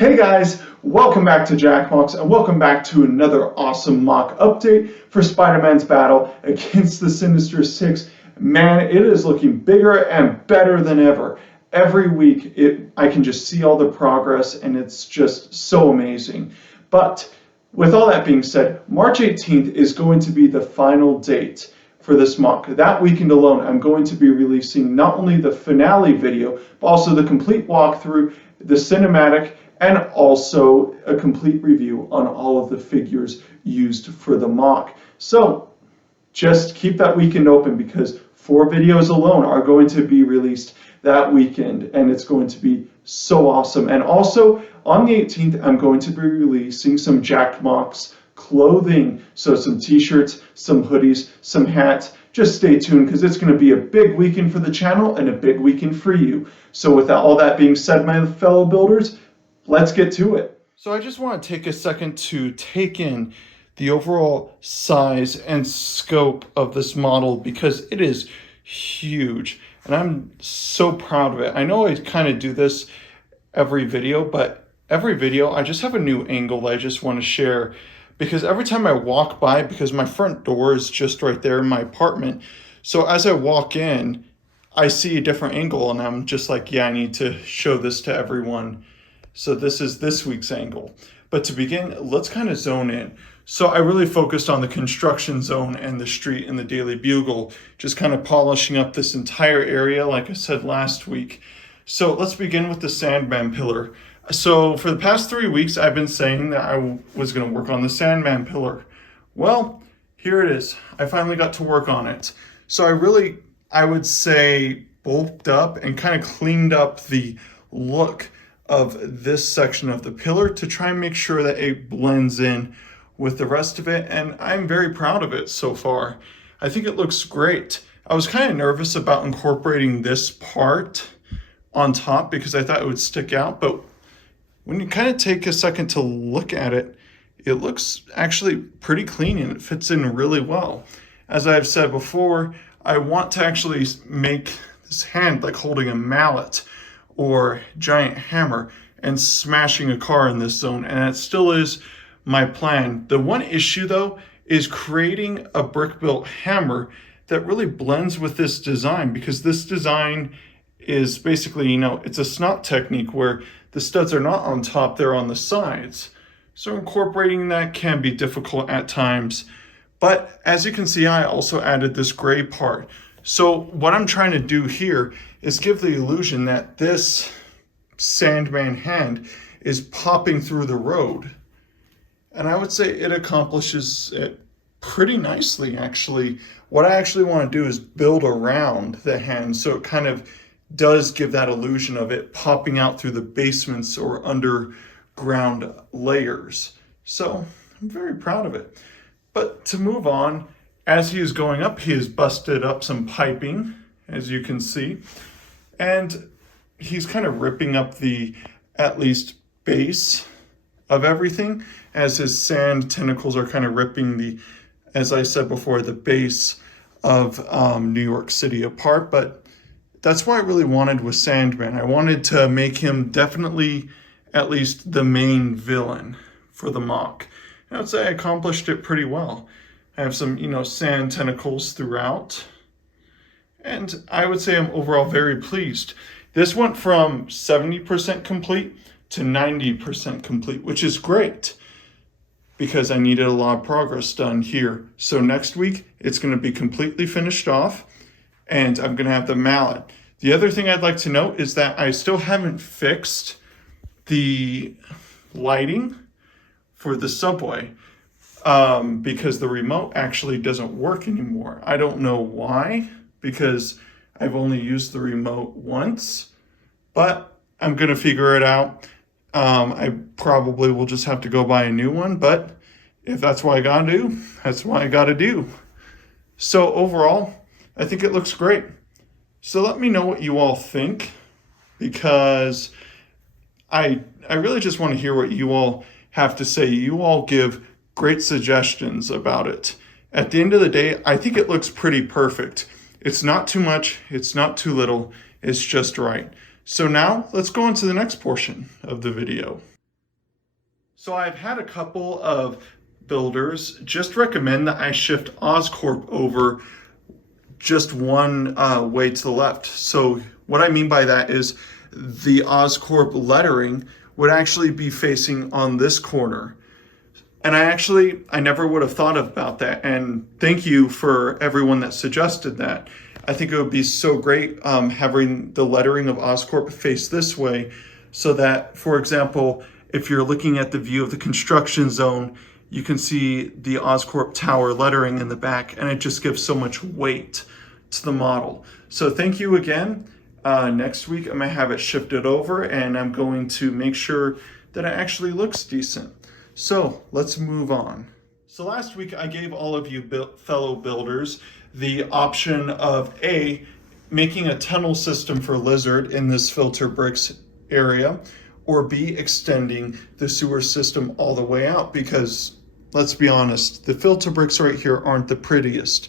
Hey guys, welcome back to Jack Mocks and welcome back to another awesome mock update for Spider-Man's battle against the Sinister Six. Man, it is looking bigger and better than ever. Every week I can just see all the progress and it's just so amazing. But with all that being said, March 18th is going to be the final date for this mock. That weekend alone, I'm going to be releasing not only the finale video, but also the complete walkthrough, the cinematic, and also a complete review on all of the figures used for the mock. So just keep that weekend open because 4 videos alone are going to be released that weekend and it's going to be so awesome. And also on the 18th, I'm going to be releasing some Jack Mocks clothing. So some t-shirts, some hoodies, some hats. Just stay tuned because it's going to be a big weekend for the channel and a big weekend for you. So with all that being said, my fellow builders, let's get to it. So I just want to take a second to take in the overall size and scope of this model because it is huge and I'm so proud of it. I know I kind of do this every video, but every video I just have a new angle that I just want to share because every time I walk by, because my front door is just right there in my apartment, so as I walk in, I see a different angle and I'm just like, yeah, I need to show this to everyone. So this is this week's angle. But to begin, let's kind of zone in. So I really focused on the construction zone and the street and the Daily Bugle, just kind of polishing up this entire area, like I said last week. So let's begin with the Sandman pillar. So for the past 3 weeks, I've been saying that I was going to work on the Sandman pillar. Well, here it is. I finally got to work on it. So I would say, bulked up and kind of cleaned up the look of this section of the pillar to try and make sure that it blends in with the rest of it, and I'm very proud of it so far. I think it looks great. I was kind of nervous about incorporating this part on top because I thought it would stick out, but when you kind of take a second to look at it, it looks actually pretty clean and it fits in really well. As I've said before, I want to actually make this hand like holding a mallet or giant hammer and smashing a car in this zone, and it still is my plan. The one issue though is creating a brick built hammer that really blends with this design, because this design is basically, it's a snot technique where the studs are not on top, they're on the sides. So incorporating that can be difficult at times. But as you can see, I also added this gray part. So what I'm trying to do here is give the illusion that this Sandman hand is popping through the road. And I would say it accomplishes it pretty nicely, actually. What I actually want to do is build around the hand so it kind of does give that illusion of it popping out through the basements or underground layers. So I'm very proud of it. But to move on, as he is going up, he has busted up some piping, as you can see, and he's kind of ripping up the, at least, base of everything, as his sand tentacles are kind of ripping the, as I said before, the base of New York City apart. But that's what I really wanted with Sandman. I wanted to make him definitely at least the main villain for the mock. And I would say I accomplished it pretty well. I have some, sand tentacles throughout. And I would say I'm overall very pleased. This went from 70% complete to 90% complete, which is great because I needed a lot of progress done here. So next week, it's going to be completely finished off and I'm going to have the mallet. The other thing I'd like to note is that I still haven't fixed the lighting for the subway. Because the remote actually doesn't work anymore. I don't know why, because I've only used the remote once, but I'm going to figure it out. I probably will just have to go buy a new one, but if that's what I got to do, that's what I got to do. So overall, I think it looks great. So let me know what you all think, because I really just want to hear what you all have to say. You all give great suggestions about it. At the end of the day, I think it looks pretty perfect. It's not too much, it's not too little, it's just right. So now let's go on to the next portion of the video. So I've had a couple of builders just recommend that I shift Ozcorp over just one way to the left. So what I mean by that is the Ozcorp lettering would actually be facing on this corner. And I never would have thought about that. And thank you for everyone that suggested that. I think it would be so great having the lettering of Ozcorp face this way so that, for example, if you're looking at the view of the construction zone, you can see the Ozcorp tower lettering in the back, and it just gives so much weight to the model. So thank you again. Next week, I'm gonna have it shifted over, and I'm going to make sure that it actually looks decent. So let's move on. So last week, I gave all of you fellow builders the option of A, making a tunnel system for Lizard in this filter bricks area, or B, extending the sewer system all the way out, because let's be honest, the filter bricks right here aren't the prettiest.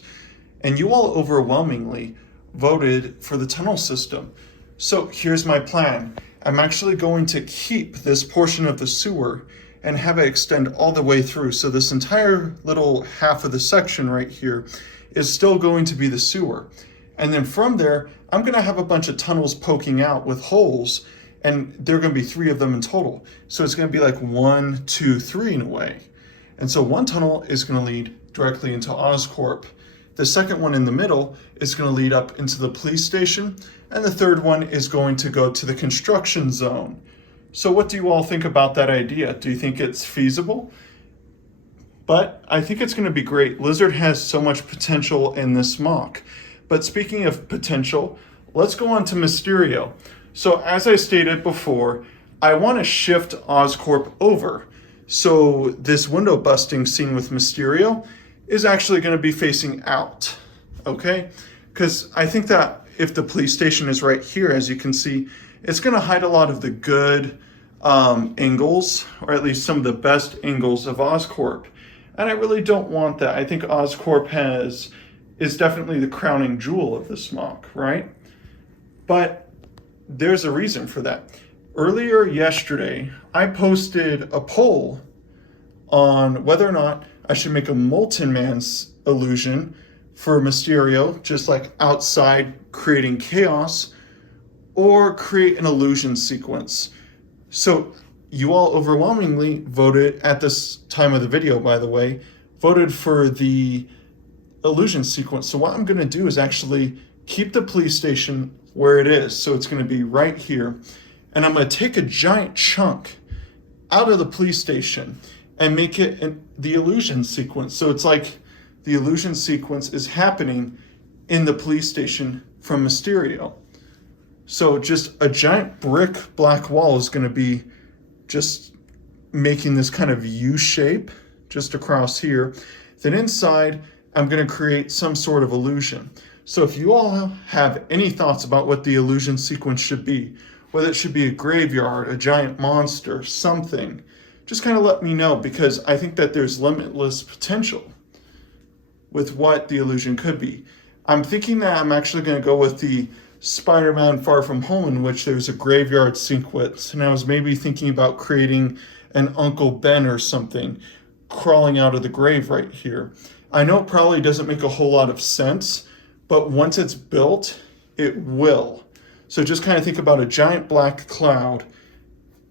And you all overwhelmingly voted for the tunnel system. So here's my plan. I'm actually going to keep this portion of the sewer and have it extend all the way through. So this entire little half of the section right here is still going to be the sewer. And then from there, I'm gonna have a bunch of tunnels poking out with holes, and there are gonna be 3 of them in total. So it's gonna be like 1, 2, 3 in a way. And so one tunnel is gonna lead directly into Ozcorp. The second one in the middle is gonna lead up into the police station, and the third one is going to go to the construction zone. So what do you all think about that idea? Do you think it's feasible? But I think it's gonna be great. Lizard has so much potential in this mock. But speaking of potential, let's go on to Mysterio. So as I stated before, I wanna shift Ozcorp over. So this window busting scene with Mysterio is actually going to be facing out, okay? Because I think that if the police station is right here, as you can see, it's going to hide a lot of the good angles, or at least some of the best angles of Ozcorp. And I really don't want that. I think Ozcorp is definitely the crowning jewel of this mock, right? But there's a reason for that. Earlier yesterday, I posted a poll on whether or not I should make a Molten Man's illusion for Mysterio, just like outside creating chaos, or create an illusion sequence. So you all overwhelmingly voted, at this time of the video, by the way, voted for the illusion sequence. So what I'm gonna do is actually keep the police station where it is. So it's gonna be right here. And I'm gonna take a giant chunk out of the police station and make it the illusion sequence. So it's like the illusion sequence is happening in the police station from Mysterio. So just a giant brick black wall is gonna be just making this kind of U shape just across here. Then inside, I'm gonna create some sort of illusion. So if you all have any thoughts about what the illusion sequence should be, whether it should be a graveyard, a giant monster, something, just kind of let me know, because I think that there's limitless potential with what the illusion could be. I'm thinking that I'm actually going to go with the Spider-Man Far From Home, in which there's a graveyard sequence, and I was maybe thinking about creating an Uncle Ben or something crawling out of the grave right here. I know it probably doesn't make a whole lot of sense, but once it's built, it will. So just kind of think about a giant black cloud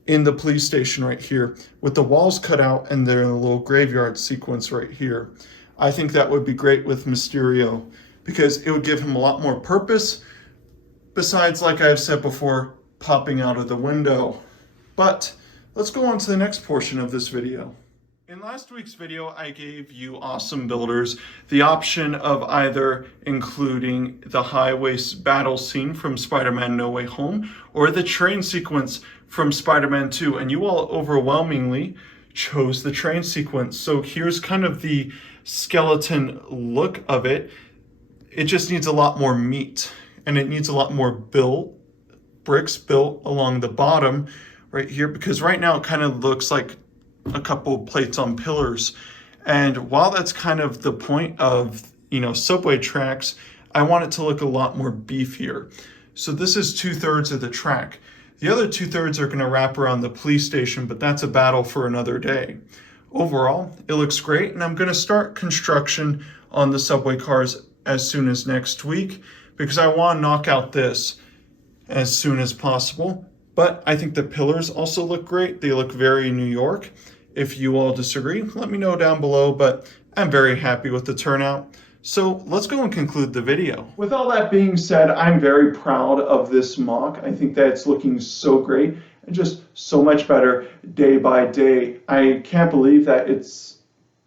in the police station right here with the walls cut out and then a little graveyard sequence right here. I think that would be great with Mysterio because it would give him a lot more purpose besides, like I've said before, popping out of the window. But let's go on to the next portion of this video. In last week's video, I gave you awesome builders the option of either including the highway battle scene from Spider-Man No Way Home or the train sequence from Spider-Man 2, and you all overwhelmingly chose the train sequence. So here's kind of the skeleton look of it. It just needs a lot more meat, and it needs a lot more bricks built along the bottom right here, because right now it kind of looks like a couple plates on pillars. And while that's kind of the point of, subway tracks, I want it to look a lot more beefier. So this is 2/3 of the track. The other 2/3 are going to wrap around the police station, but that's a battle for another day. Overall, it looks great, and I'm going to start construction on the subway cars as soon as next week because I want to knock out this as soon as possible. But I think the pillars also look great. They look very New York. If you all disagree, let me know down below, but I'm very happy with the turnout. So let's go and conclude the video. With all that being said, I'm very proud of this mock. I think that it's looking so great and just so much better day by day. I can't believe that it's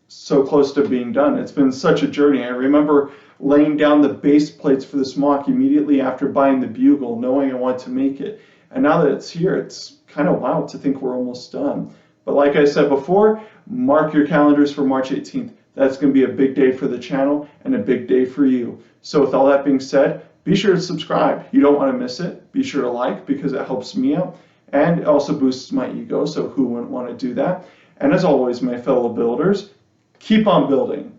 so close to being done. It's been such a journey. I remember laying down the base plates for this mock immediately after buying the bugle, knowing I want to make it. And now that it's here, it's kind of wild to think we're almost done. But like I said before, mark your calendars for March 18th. That's going to be a big day for the channel and a big day for you. So with all that being said, be sure to subscribe. You don't want to miss it. Be sure to like because it helps me out and it also boosts my ego. So who wouldn't want to do that? And as always, my fellow builders, keep on building.